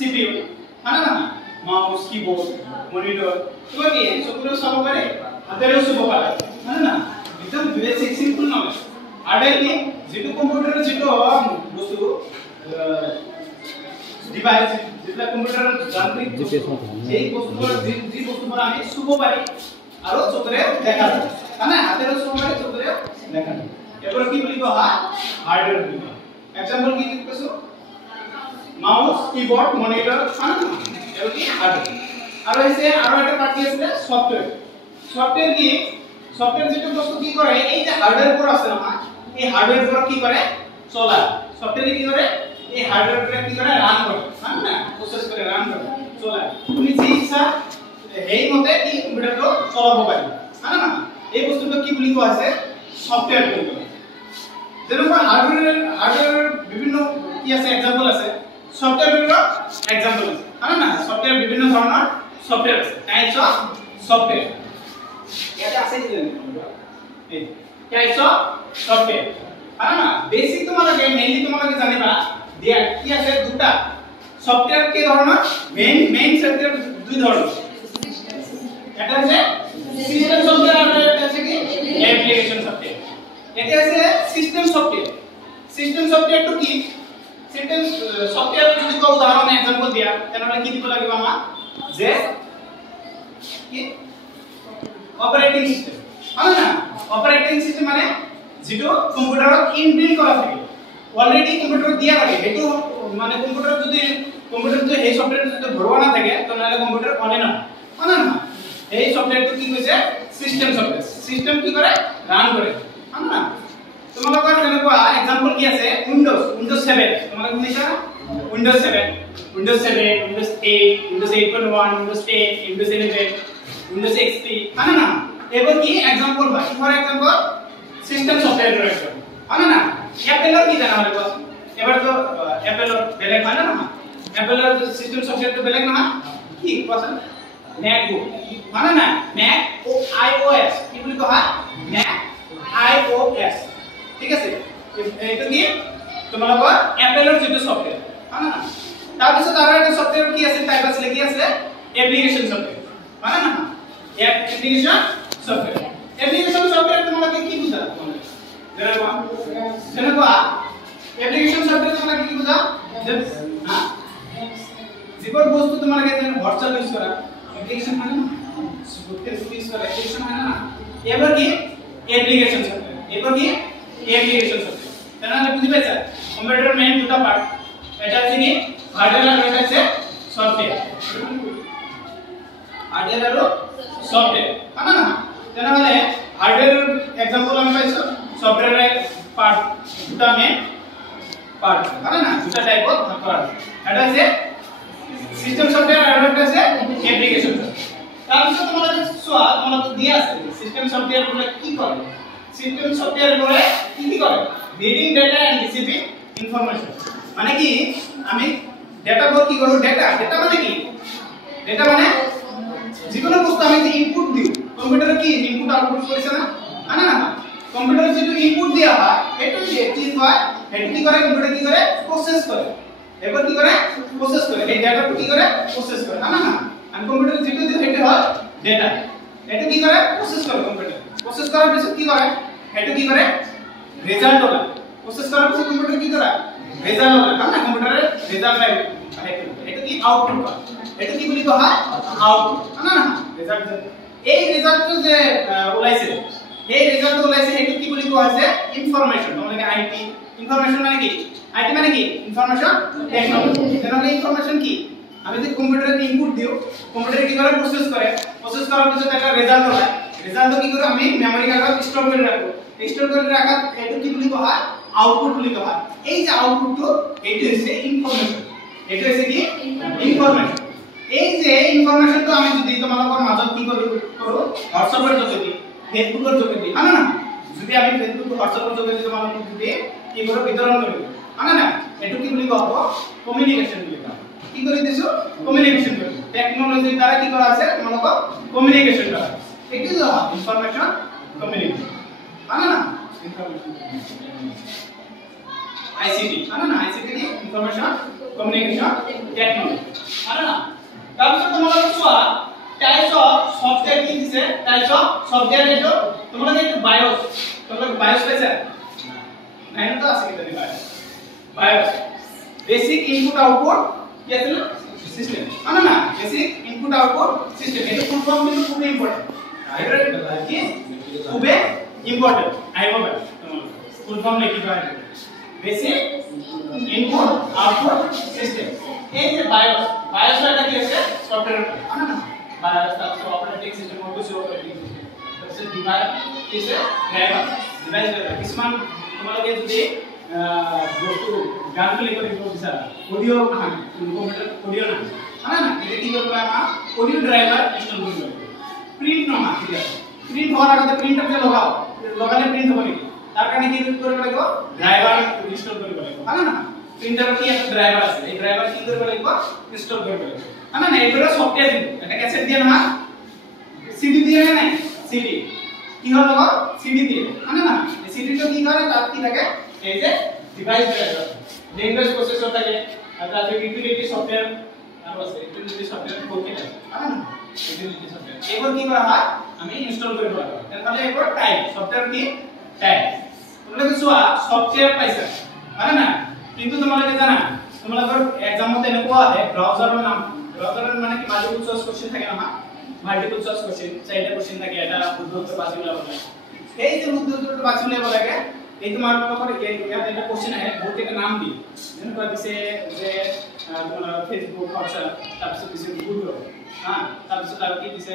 CPU है ना mouse keyboard monitor तो ये सबरो सब करे हातेरे सब पारे है ना एकदम बेसिक सिंपल नॉलेज हार्डवेयर की जेटु कंप्यूटर जेटु बस्तु डिवाइस যেটা কম্পিউটারের যান্ত্রিক এই বস্তুগুলো যে বস্তুগুলো আমি ছুবো পারি আর চোখে দেখা যায় মানে হাতের সময় চোখে দেখা যায় এবার কি বলিব হার্ডওয়্যার বলিব एग्जांपल কি দিতেছো মাউস কিবোর্ড মনিটর মানে এগুলো কি হার্ডওয়্যার আর হইছে আরো একটা পার্ট কি আছে সফটওয়্যার কি সফটওয়্যার যেটা বস্তু কি করে এই যে হার্ডওয়্যার উপর আছে না এই হার্ডওয়্যার উপর কি করে চলা সফটওয়্যার কি করে এই হার্ডওয়্যারটা কি করে রান করে মানে না প্রসেস করে রান করে চলা তুমি যে ইচ্ছা এই মতে এই কম্পিউটারটো চলাবো পারি মানে না এই বস্তুটা কি বলি কোয়া আছে সফটওয়্যার বলি যেরকম হার্ডওয়্যার বিভিন্ন কি আছে एग्जांपल আছে সফটওয়্যারের एग्जांपल আছে মানে না সফটওয়্যার বিভিন্ন ধরনের সফটওয়্যার আছে টাইপস অফ সফটওয়্যার এটা আছে কি এই টাইপস অফ সফটওয়্যার মানে না বেসিক তোমাকে মেইনলি তোমাকে জানিবা দিয়া কি আছে দুটা সফটওয়্যার কি ধরনের মেইন সফটওয়্যার দুই ধরনের এটা আছে সিস্টেম সফটওয়্যার আর এটা আছে কি অ্যাপ্লিকেশন সফটওয়্যার এটা আছে সিস্টেম সফটওয়্যার তো কি সিস্টেম সফটওয়্যার যদি কো উদাহরণ एग्जांपल দিয়া তাহলে কি দিব লাগিব আমা যে কি অপারেটিং সিস্টেম মানে না অপারেটিং সিস্টেম মানে যেটো কম্পিউটারত ইনবিল্ট করা থাকে অলরেডি কম্পিউটার দিয়া থাকে এটো মানে কম্পিউটার যদি এই সফটওয়্যার যদি ভরবা না থাকে তাহলে কম্পিউটার অনে না মানে না এই সফটওয়্যারটো কি কইছে সিস্টেম সফটওয়্যার সিস্টেম কি করে রান করে মানে না তোমালোকৰ যেনেকুৱা एग्जांपल কি আছে উইন্ডোজ 7 তোমালোক শুনিছা উইন্ডোজ 7 উইন্ডোজ 8 উইন্ডোজ 8.1 উইন্ডোজ 10 উইন্ডোজ 11 উইন্ডোজ XP মানে না এবার কি एग्जांपल হয় ফর एग्जांपल সিস্টেম সফটওয়্যার এর একটা মানে না অ্যাপেলর কি জানা হলে বস এবার তো অ্যাপেলর বেলেগ হয় না অ্যাপেলর সিস্টেম সফটওয়্যার তো বেলেগ না কি বস ম্যাকবুক মানে না ম্যাক ও iOS কি বলি তো হয় ম্যাক iOS ঠিক আছে এটা কি তোমালোকৰ অ্যাপেলৰ যেটো সফটওয়্যাৰ মানে না তাৰ পিছত আৰু এটা সফটওয়্যাৰ কি আছে টাইপ আছে কি আছে অ্যাপ্লিকেশন সফটওয়্যাৰ মানে না অ্যাপ্লিকেশন সফটওয়্যাৰ তোমালোকে কি বুঝা যেনেকুৱা অ্যাপ্লিকেশন সফটওয়্যাৰ তোমালোকে কি বুঝা যে হ্যাঁ যিবোৰ বস্তু তোমালোকে যেন WhatsApp ইউজ কৰা অ্যাপ্লিকেশন মানে না ফেসবুক ইউজ কৰা অ্যাপ্লিকেশন মানে না এবার কি অ্যাপ্লিকেশন সফটওয়্যার এবার কি অ্যাপ্লিকেশন সফটওয়্যার তাহলে বুঝি পাইছা কম্পিউটারের মেইন দুটো পার্ট এটা আছে কি হার্ডওয়্যার আর এটা আছে সফটওয়্যার হার্ডওয়্যার আর সফটওয়্যার মানে না তাহলে হার্ডওয়্যার एग्जांपल আমি পাইছো সফটওয়্যারের পার্ট দুটো মেইন পার্ট মানে না দুটো টাইপ ভাগ করা এটা আছে সিস্টেম সফটওয়্যার আর এটা আছে অ্যাপ্লিকেশন তারপর তোমাদের তোমাদের দিয়া আছে সিস্টেম সফটওয়্যার গুলো কি করে সিস্টেম সফটওয়্যার গুলো কি করে reading data and receiving information মানে কি আমি ডেটা বল কি করব ডেটা মানে কি ডেটা মানে যেকোনো বস্তু আমি যে ইনপুট দিই কম্পিউটারে কি ইনপুট আউটপুট করেছে না না না কম্পিউটারে যে ইনপুট দেয়া হয় এটা কি হয় এটা কি করে কম্পিউটার কি করে প্রসেস করে এবার কি করে প্রসেস করে এই ডেটাটা কি করে প্রসেস করে না না আমি কম্পিউটারে যেটা দিই এটা হয় ডেটা এটা কি করে প্রসেস করে কম্পিউটার প্রসেস করার পর কি করে এটা কি করে রেজাল্ট হয় প্রসেস করার পর কম্পিউটার কি করে রেজাল্ট হয় না কম্পিউটারে রেজাল্ট হয় এটা কি আউটপুট হয় এটা কি বলি তো হয় আউটপুট না না রেজাল্ট এই রেজাল্ট যে ওলাইছে এই রেজাল্ট ওলাইছে এটা কি বলি তো আছে ইনফরমেশন তোমাকে আইটি ইনফরমেশন মানে কি আইটি মানে কি ইনফরমেশন টেকনোলজি তাহলে ইনফরমেশন কি আমি যে কম্পিউটারে ইনপুট দিও কম্পিউটারে কি করে প্রসেস করার পর একটা রেজাল্ট হয় রেজাল্ট কি করে আমি মেমরি কার্ডে স্টোর করে রাখবো স্টোর করে রাখা এটা কি বলি তো হয় আউটপুট বলি তো হয় এই যে আউটপুট তো এটা হচ্ছে ইনফরমেশন এটা হচ্ছে কি ইনফরমেশন এই যে ইনফরমেশন তো আমি যদি তোমাদের মাঝে কি করব WhatsApp-এর যোগেদি ফেসবুকের যোগেদি না না যদি আমি ফেসবুক WhatsApp-এর যোগেদি তোমাদের যদি কি করব বিতরণ করব না না এটা কি বলি কব কমিউনিকেশন বলি কি করে দিছো কমিউনিকেশন করে টেকনোলজি দ্বারা কি করা আছে তোমাদের কমিউনিকেশন করা এটা তো ইনফরমেশন কমিউনিকেশন না না ইনফরমেশন আইসিটি হয় না আইসিটি ইনফরমেশন কমিউনিকেশন টেকনোলজি হয় না তারপর তোমাদের সোয়া টাইপস অফ সফটওয়্যার কি দিছে টাইপস অফ সফটওয়্যার এটো তোমাদের একটু বায়োস তোমাদের বায়োস পেছে না তো আছে কি জানি বায়োস বেসিক ইনপুট আউটপুট কি আছে না সিস্টেম হয় না বেসিক ইনপুট আউটপুট সিস্টেম এটা ফুল ফর্ম কিন্তু খুব ইম্পর্টেন্ট এটা কি খুব ইম্পর্টেন্ট আইবো ফুল ফর্ম লিখি পাই বেসিক ইনপুট আউটপুট সিস্টেম এই যে বায়োস বায়োসটা কি আছে সফটওয়্যার হয় না বায়োস তারপর অপারেটিং সিস্টেম অবশ্যই অপারেটিং সিস্টেম তারপর ডিভাইস কিসে ড্রাইভার ডিভাইস কিছুমান তোমালোকে যদি বস্তু গান প্লে কৰি দিব বিচাৰা অডিও নহয় কম্পিউটাৰ অডিও নহয় হয় না এটা কি কৰিব আমাৰ অডিও ড্ৰাইভাৰ ইনষ্টল কৰিব লাগিব প্ৰিন্ট নহয় ঠিক আছে প্ৰিন্ট হোৱাৰ আগতে প্ৰিন্টাৰ যে লগালে প্ৰিন্ট হ'ব নেকি তাৰ কাৰণে কি কৰিব লাগিব ড্ৰাইভাৰ ইনষ্টল কৰিব লাগিব হয় না প্ৰিন্টাৰৰ কি এটা ড্ৰাইভাৰ আছে এই ড্ৰাইভাৰ কি কৰিব লাগিব ইনষ্টল কৰিব লাগিব হয় না এইটো সফটওয়্যাৰ দিব এটা কেছেট দিয়ে নহয় সিডি দিয়ে নাই সিডি কি হ'ল লগৰ সিডি দিয়ে হয় না এই সিডিটো কি কৰে তাত কি থাকে এই যে ডিভাইস ড্রাইভার ল্যাঙ্গুয়েজ প্রসেসর থাকে আর তারপরে ইউটিলিটি সফটওয়্যার আর আছে ইউটিলিটি সফটওয়্যার কোডটি থাকে আছে না ইউটিলিটি সফটওয়্যার এবার কি করা হয় আমি ইনস্টল করে দেব তাহলে এবার টাইপ সফটওয়্যার কি টাইপ তোমরা কি সফটওয়্যার পাইছা আছে না কিন্তু তোমাদের জানা তোমাদের एग्जाम মতে এনেকুৱা আছে ব্রাউজারের নাম ব্রাউজারের মানে কি মাল্টিপল চয়েস কোশ্চেন থাকে না মাল্টিপল চয়েস কোশ্চেন চাইটা কোশ্চেন থাকে এটা উত্তর বাছি উলাব লাগে এই যে উত্তরটা বাছি উলাব লাগে এই তোমার ব্যাপারে ইয়াত একটা কোশ্চেন আছে বহুত একটা নাম দি যেন কয় দিছে যে তোমার ফেসবুক হোয়াটসঅ্যাপ তারপর দিছে গুগল হ্যাঁ তারপর আর কি দিছে